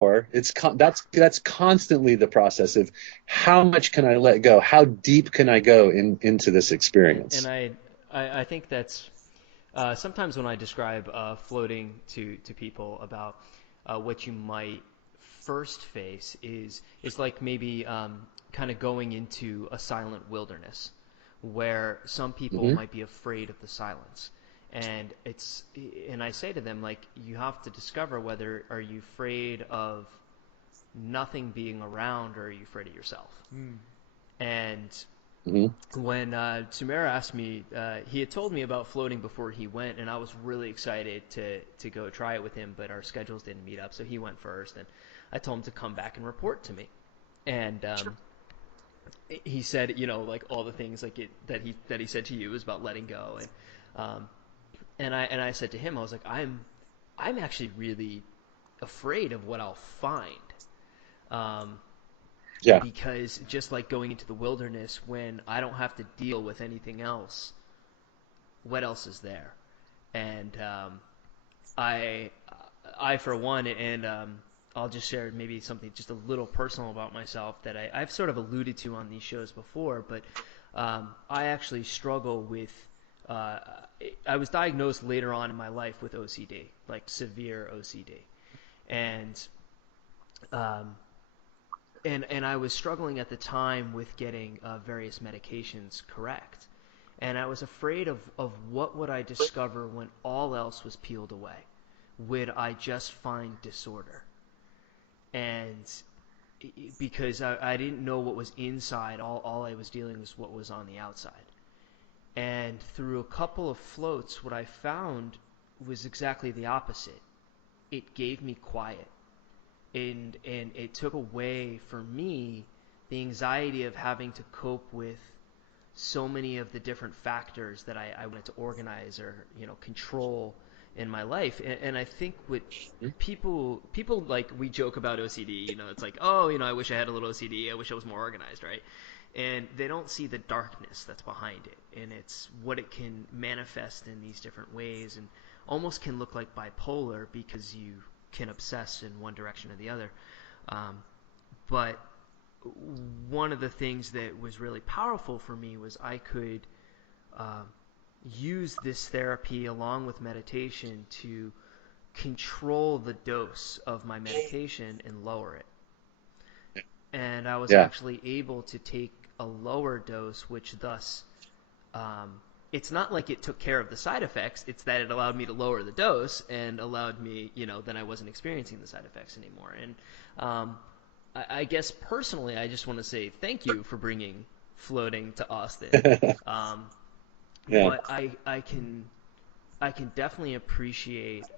Or that's constantly the process of how much can I let go? How deep can I go into this And experience? I think that's sometimes when I describe floating to people about what you might first face is like maybe kind of going into a silent wilderness where some people Hmm. might be afraid of the silence. And it's and I say to them, like, you have to discover whether are you afraid of nothing being around or are you afraid of yourself. And Hmm. when Sumera asked me, he had told me about floating before he went, and I was really excited to go try it with him, but our schedules didn't meet up, so he went first, and I told him to come back and report to me. And he said, like all the things like that he said to you was about letting go, um, and I said to him, I was like, I'm actually really afraid of what I'll find. Um, Yeah. because just like going into the wilderness when I don't have to deal with anything else, what else is there? And I, I for one, and I'll just share maybe something just a little personal about myself that I've sort of alluded to on these shows before, but I actually struggle with. Uh, I was diagnosed later on in my life with OCD, like severe OCD, and um, and I was struggling at the time with getting various medications correct, and I was afraid of what would I discover when all else was peeled away. Would I just find disorder? And because I didn't know what was inside, all I was dealing with what was on the outside. And through a couple of floats, what I found was exactly the opposite. It gave me quiet, and it took away for me the anxiety of having to cope with so many of the different factors that I wanted to organize or control in my life. And I think what people like, we joke about OCD. It's like, oh, I wish I had a little OCD. I wish I was more organized, right? And they don't see the darkness that's behind it, and it's what it can manifest in these different ways, and almost can look like bipolar because you can obsess in one direction or the other. Um, but one of the things that was really powerful for me was I could uh, use this therapy along with meditation to control the dose of my medication and lower it. And I was Yeah. actually able to take a lower dose, which thus it's not like it took care of the side effects. It's that it allowed me to lower the dose and allowed me, then I wasn't experiencing the side effects anymore. And I guess personally, I just want to say thank you for bringing floating to Austin. Um, Yeah. but I can definitely appreciate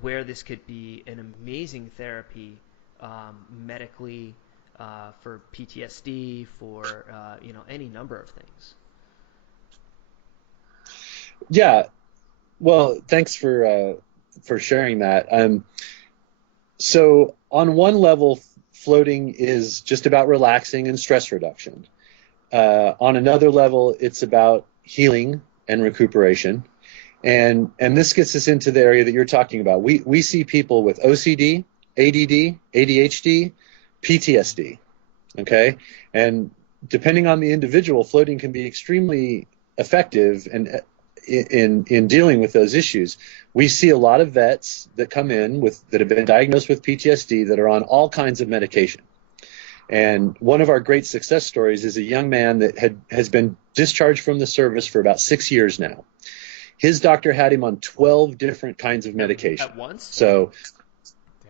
where this could be an amazing therapy medically for PTSD, for any number of things. Yeah. Well, thanks for sharing that. So on one level, floating is just about relaxing and stress reduction. On another level, it's about healing and recuperation. And this gets us into the area that you're talking about. We see people with OCD, ADD, ADHD, PTSD. Okay, and depending on the individual, floating can be extremely effective and in dealing with those issues. We see a lot of vets that come in with that have been diagnosed with PTSD that are on all kinds of medication. And one of our great success stories is a young man that has been discharged from the service for about 6 years now. His doctor had him on 12 different kinds of medication. At once? So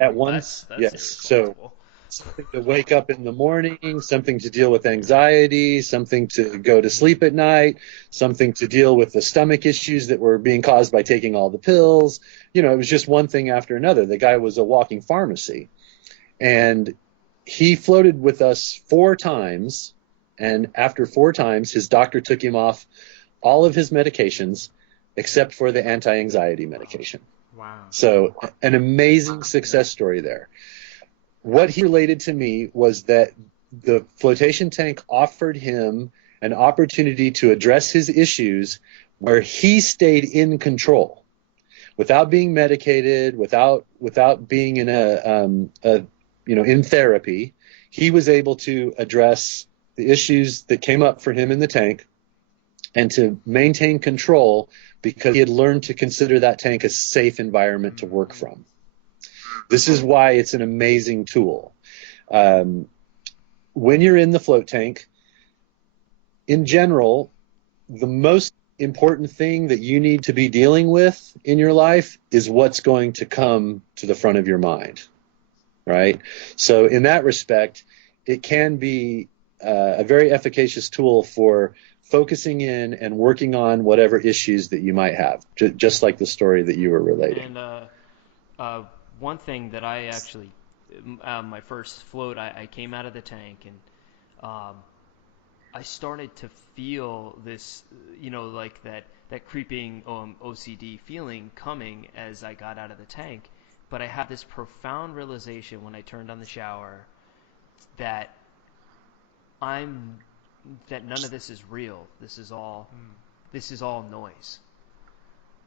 at Damn, once, that's yes. So irresponsible. something to wake up in the morning, something to deal with anxiety, something to go to sleep at night, something to deal with the stomach issues that were being caused by taking all the pills. It was just one thing after another. The guy was a walking pharmacy. And he floated with us 4 times. And after 4 times, his doctor took him off all of his medications except for the anti anxiety Wow. medication. Wow. So, an amazing success story there. What he related to me was that the flotation tank offered him an opportunity to address his issues where he stayed in control. without being medicated, without being in in therapy, he was able to address the issues that came up for him in the tank and to maintain control because he had learned to consider that tank a safe environment to work from. This is why it's an amazing tool. When you're in the float tank, in general, the most important thing that you need to be dealing with in your life is what's going to come to the front of your mind, right? So in that respect, it can be a very efficacious tool for focusing in and working on whatever issues that you might have, just like the story that you were relating. And one thing that I actually, my first float, I came out of the tank and I started to feel this, like that creeping OCD feeling coming as I got out of the tank. But I had this profound realization when I turned on the shower that that none of this is real. This is all noise.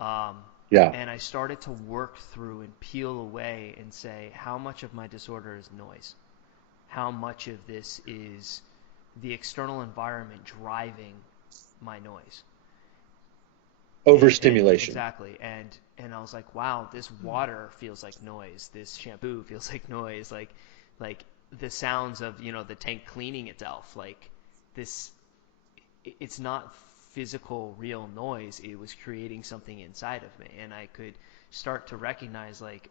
Yeah. And I started to work through and peel away and say, how much of my disorder is noise? How much of this is the external environment driving my noise? Overstimulation. Exactly. And I was like, wow, this water feels like noise. This shampoo feels like noise. Like the sounds of, the tank cleaning itself. Like this, it's not physical, real noise. It was creating something inside of me. And I could start to recognize, like,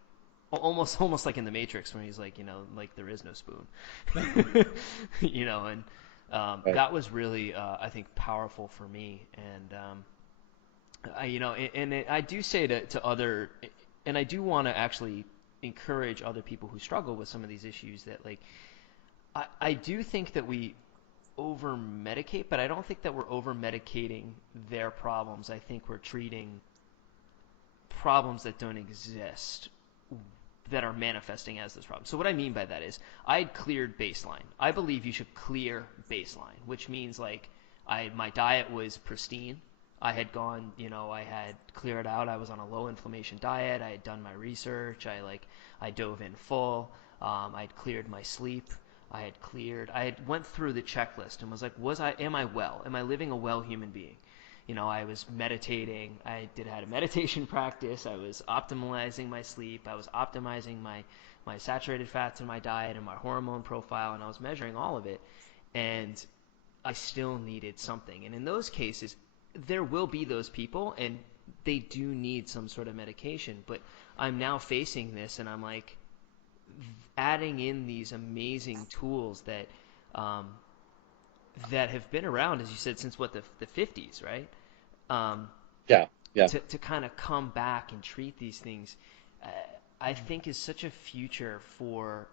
almost like in the Matrix when he's like, like there is no spoon, and Right. that was really, I think, powerful for me. And I do say to other, and I do want to actually encourage other people who struggle with some of these issues that, like, I do think that we over medicate, but I don't think that we're over medicating their problems. I think we're treating problems that don't exist that are manifesting as this problem. So what I mean by that is I had cleared baseline. I believe you should clear baseline, which means like my diet was pristine. I had gone, I had cleared out. I was on a low inflammation diet. I had done my research. I dove in full. I'd cleared my sleep. I had went through the checklist and was like, am I well? Am I living a well human being? I was meditating. I had a meditation practice. I was optimizing my sleep. I was optimizing my saturated fats in my diet and my hormone profile, and I was measuring all of it. And I still needed something. And in those cases, there will be those people, and they do need some sort of medication. But I'm now facing this, and I'm like adding in these amazing tools that that have been around, as you said, since the 50s, right? Yeah. To kind of come back and treat these things, I think is such a future for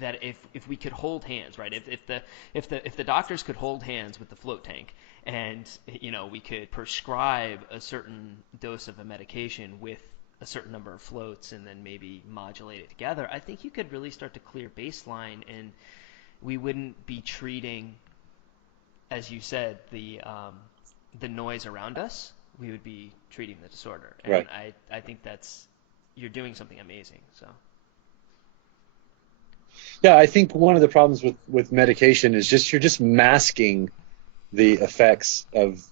that. If we could hold hands, right? If the doctors could hold hands with the float tank, and we could prescribe a certain dose of a medication with a certain number of floats, and then maybe modulate it together, I think you could really start to clear baseline, and we wouldn't be treating, as you said, the noise around us. We would be treating the disorder. And Right. I think you're doing something amazing. So. Yeah, I think one of the problems with medication is you're just masking the effects of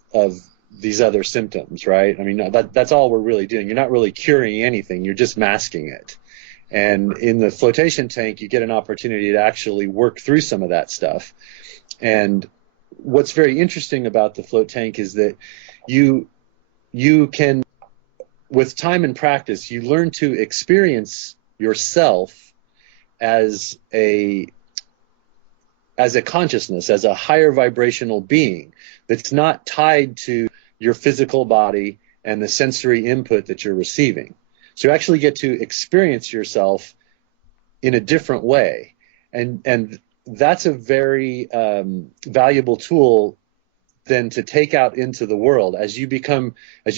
these other symptoms, right? I mean, that's all we're really doing. You're not really curing anything. You're just masking it. And in the flotation tank, you get an opportunity to actually work through some of that stuff. And what's very interesting about the float tank is that you can, with time and practice, you learn to experience yourself as a consciousness, as a higher vibrational being that's not tied to your physical body and the sensory input that you're receiving. So you actually get to experience yourself in a different way. And that's a very valuable tool then to take out into the world as you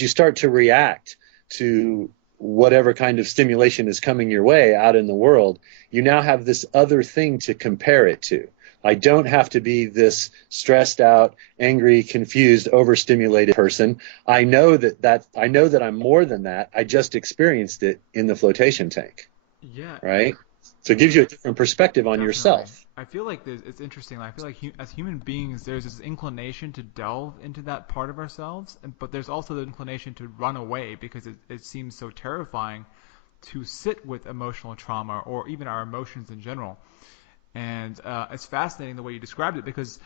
start to react to whatever kind of stimulation is coming your way out in the world. You now have this other thing to compare it to. I don't have to be this stressed out, angry, confused, overstimulated person. I know that I'm more than that. I just experienced it in the flotation tank. Yeah, Right? So it gives you a different perspective on definitely. yourself. I feel like it's interesting. I feel like as human beings, there's this inclination to delve into that part of ourselves, but there's also the inclination to run away because it seems so terrifying to sit with emotional trauma or even our emotions in general. And it's fascinating the way you described it because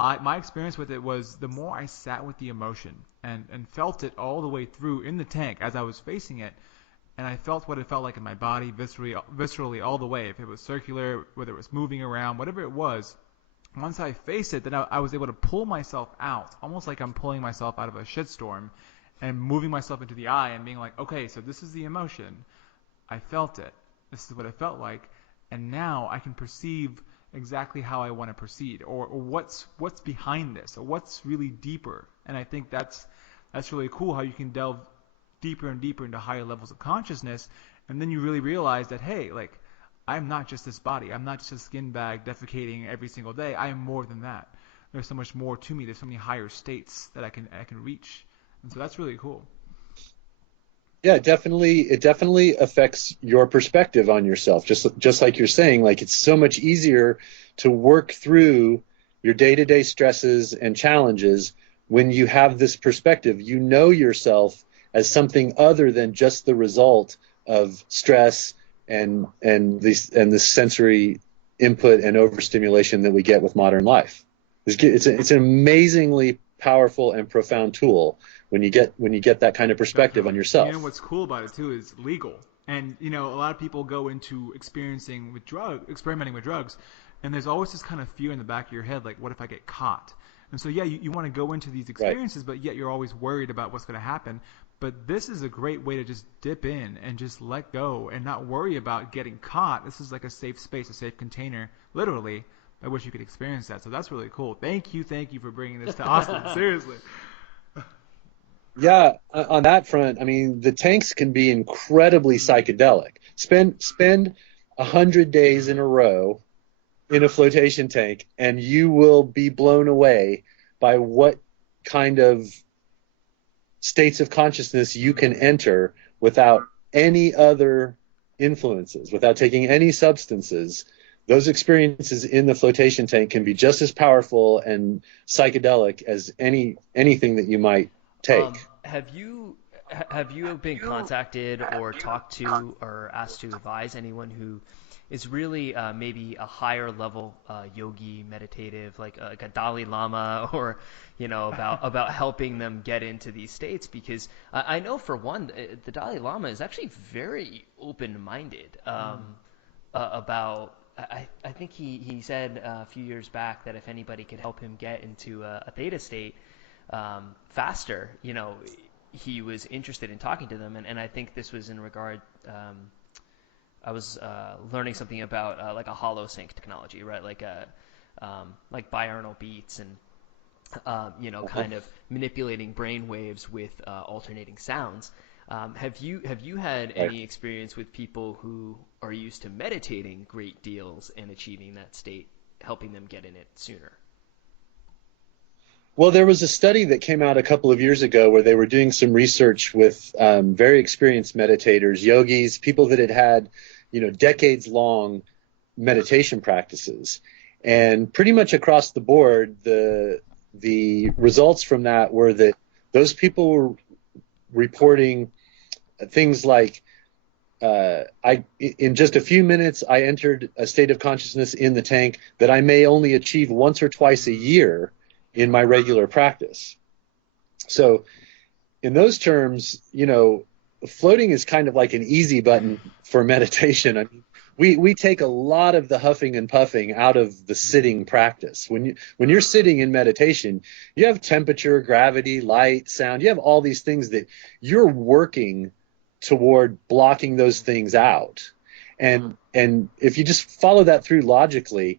my experience with it was the more I sat with the emotion and felt it all the way through in the tank as I was facing it, and I felt what it felt like in my body, viscerally all the way. If it was circular, whether it was moving around, whatever it was, once I faced it, then I was able to pull myself out, almost like I'm pulling myself out of a shitstorm and moving myself into the eye and being like, okay, so this is the emotion. I felt it. This is what it felt like. And now I can perceive exactly how I want to proceed or what's behind this or what's really deeper. And I think that's really cool how you can delve deeper and deeper into higher levels of consciousness, and then you really realize that, hey, like, I'm not just this body. I'm not just a skin bag defecating every single day. I am more than that. There's so much more to me. There's so many higher states that I can reach, and so that's really cool. Yeah, definitely. It definitely affects your perspective on yourself. Just like you're saying, like it's so much easier to work through your day-to-day stresses and challenges when you have this perspective. You know yourself as something other than just the result of stress and the sensory input and overstimulation that we get with modern life. It's an amazingly powerful and profound tool when you get that kind of perspective on Definitely. yourself. You know what's cool about it too is legal. And you know, a lot of people go into experimenting with drugs, and there's always this kind of fear in the back of your head, like, what if I get caught? And so yeah, you want to go into these Right. experiences, but yet you're always worried about what's going to happen. But this is a great way to just dip in and just let go and not worry about getting caught. This is like a safe space, a safe container, literally. I wish you could experience that. So that's really cool. Thank you for bringing this to Austin. Seriously. Yeah, on that front, I mean, the tanks can be incredibly psychedelic. Spend 100 days in a row in a flotation tank, and you will be blown away by what kind of states of consciousness you can enter without any other influences, without taking any substances. Those experiences in the flotation tank can be just as powerful and psychedelic as anything that you might take. Have you been contacted or talked to or asked to advise anyone who is really maybe a higher level yogi meditative like a Dalai Lama or about helping them get into these states? Because I know for one the Dalai Lama is actually very open-minded about I think he said a few years back that if anybody could help him get into a theta state faster, he was interested in talking to them. And I think this was in regard, I was learning something about like a hollow sync technology, right? Like binaural beats and, kind of manipulating brain waves with alternating sounds. Have you had any experience with people who are used to meditating great deals and achieving that state, helping them get in it sooner? Well, there was a study that came out a couple of years ago where they were doing some research with very experienced meditators, yogis, people that had decades-long meditation practices, and pretty much across the board, the results from that were that those people were reporting things like, in just a few minutes, I entered a state of consciousness in the tank that I may only achieve once or twice a year in my regular practice. So in those terms, floating is kind of like an easy button for meditation. I mean, we take a lot of the huffing and puffing out of the sitting practice. When you're sitting in meditation, you have temperature, gravity, light, sound. You have all these things that you're working toward blocking those things out. And if you just follow that through logically,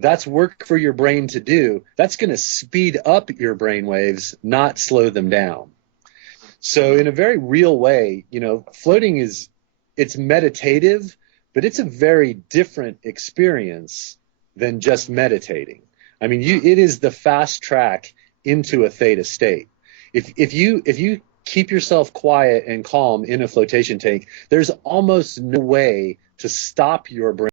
that's work for your brain to do. That's going to speed up your brain waves, not slow them down. So in a very real way, floating it's meditative, but it's a very different experience than just meditating. I mean, it is the fast track into a theta state. If you keep yourself quiet and calm in a flotation tank, there's almost no way to stop your brain